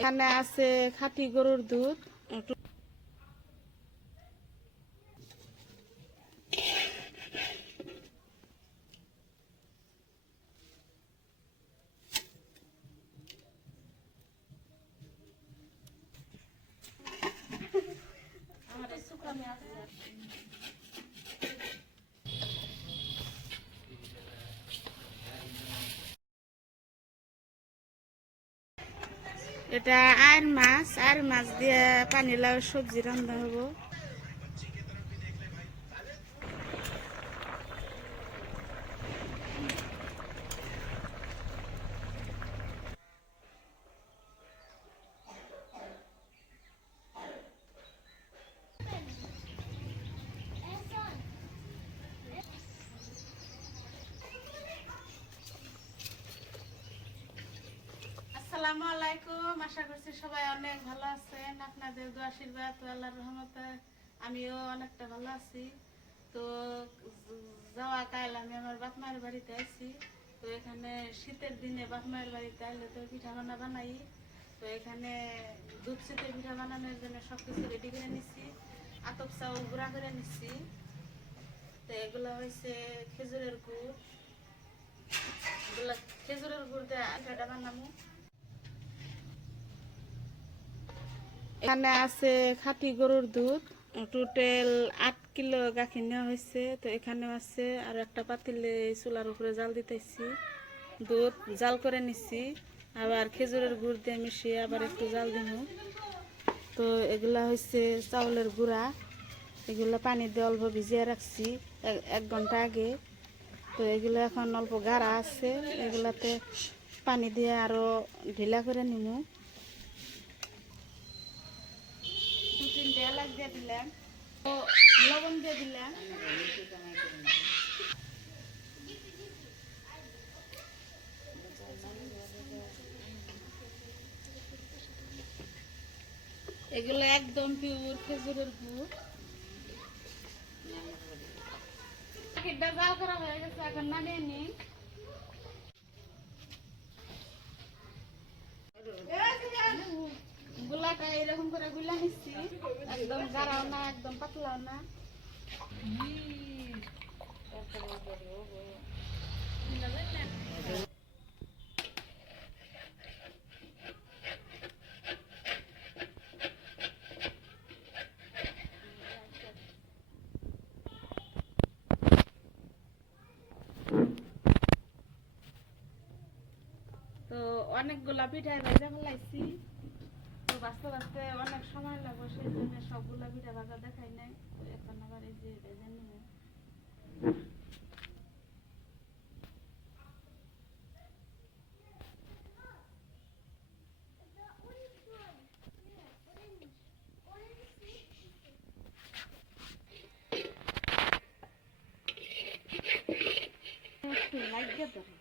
এখানে আছে খাঁটি গরুর দুধ। এটা আর মাছ দিয়ে পানি লাউ সবজি রান্না হবো। আসসালামু আলাইকুম, আশা করছি সবাই অনেক ভালো আছেন। আপনাদের দোয়া আশীর্বাদ ও আল্লাহর রহমতে আমিও অনেকটা ভালো আছি। তো যাওয়া কাল আমি আমার বাপ মায়ের বাড়িতে আছি। তো এখানে শীতের দিনে বাপ মায়ের বাড়িতে আসলে তো পিঠা বানা বানাই। তো এখানে দুধ শীতের পিঠা বানানোর জন্য সবকিছু রেডি করে নিচ্ছি। আতপ চাউল গুঁড়া করে নিচ্ছি। তো এগুলো হয়েছে খেজুরের গুড়, এগুলো খেজুরের গুড় দিয়ে আটাটা বানাবো। এখানে আছে খাঁটি গরুর দুধ, টোটাল 8 কিলো গাখীর নেওয়া হয়েছে। তো এখানে আছে আর একটা পাতিলে চুলার উপরে জাল দিতেছি, দুধ জাল করে নিচ্ছি, আবার খেজুরের গুড় দিয়ে মিশিয়ে আবার একটু জাল দিব। তো এগুলা হচ্ছে চাউলের গুঁড়া, এগুলো পানি দিয়ে অল্প ভিজিয়ে রাখছি 1 ঘন্টা আগে। তো এগুলো এখন অল্প গাঢ়া আছে, এগুলাতে পানি দিয়ে আরো ঢিলা করে নিব। 2-3 এলাচ দিয়ে দিলাম, তো লবণ দিয়ে দিলাম। এগুলো একদম পিওর খেজুরের গুড়। প্যাকেটটা জাল করা হয়ে গেছে, এখন নামিয়ে নিই। গুলাটা এরকম করে গুলা নিচ্ছি, একদম গাঢ়াও না একদম পাতলাও না। তো অনেকগুলা পিঠায় ভাজা ফেলাইছি। তো বাঁচতে বাঁচতে অনেক সময় লাগবে, সেই জন্য সবগুলা পিঠা ভাজা দেখাই নাই। তো এখন আবার এই যে ভেজে নিব। লাগিয়ে ধরে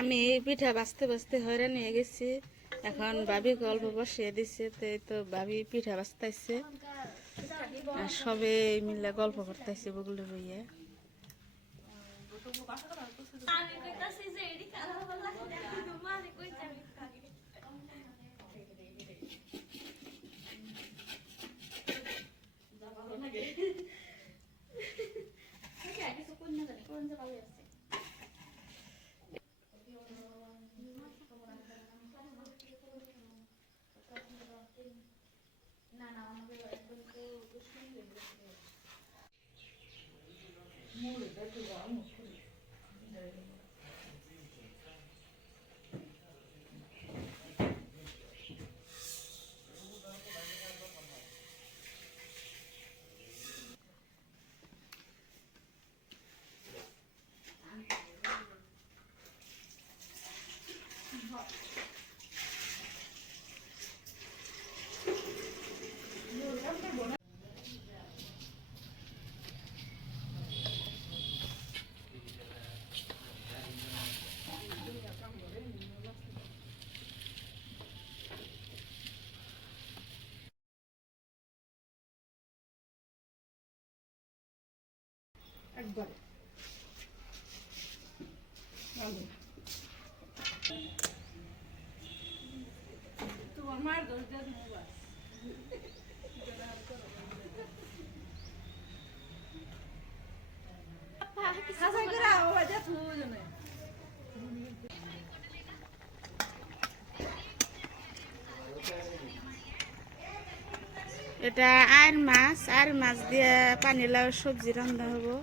আমি পিঠা বাঁচতে বাঁচতে হয়রান হয়ে গেছি। এখন ভাবি অল্প বসিয়ে দিছে, তো ভাবি পিঠা বাঁচতেছে। আর সবে মিলে গল্প করতেছে বগুলো বইয়ে। একবার তোমার মায়ের দোষ দিয়ে মোবাইল হাসাই করে আওয়াজ তুই না। এটা আর মাছ দিয়ে পানি লাউ সবজি রান্না হবো।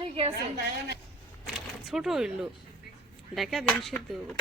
ঠিক আছে ছোট হইলো দেখা দেন সিদ্ধ হবো।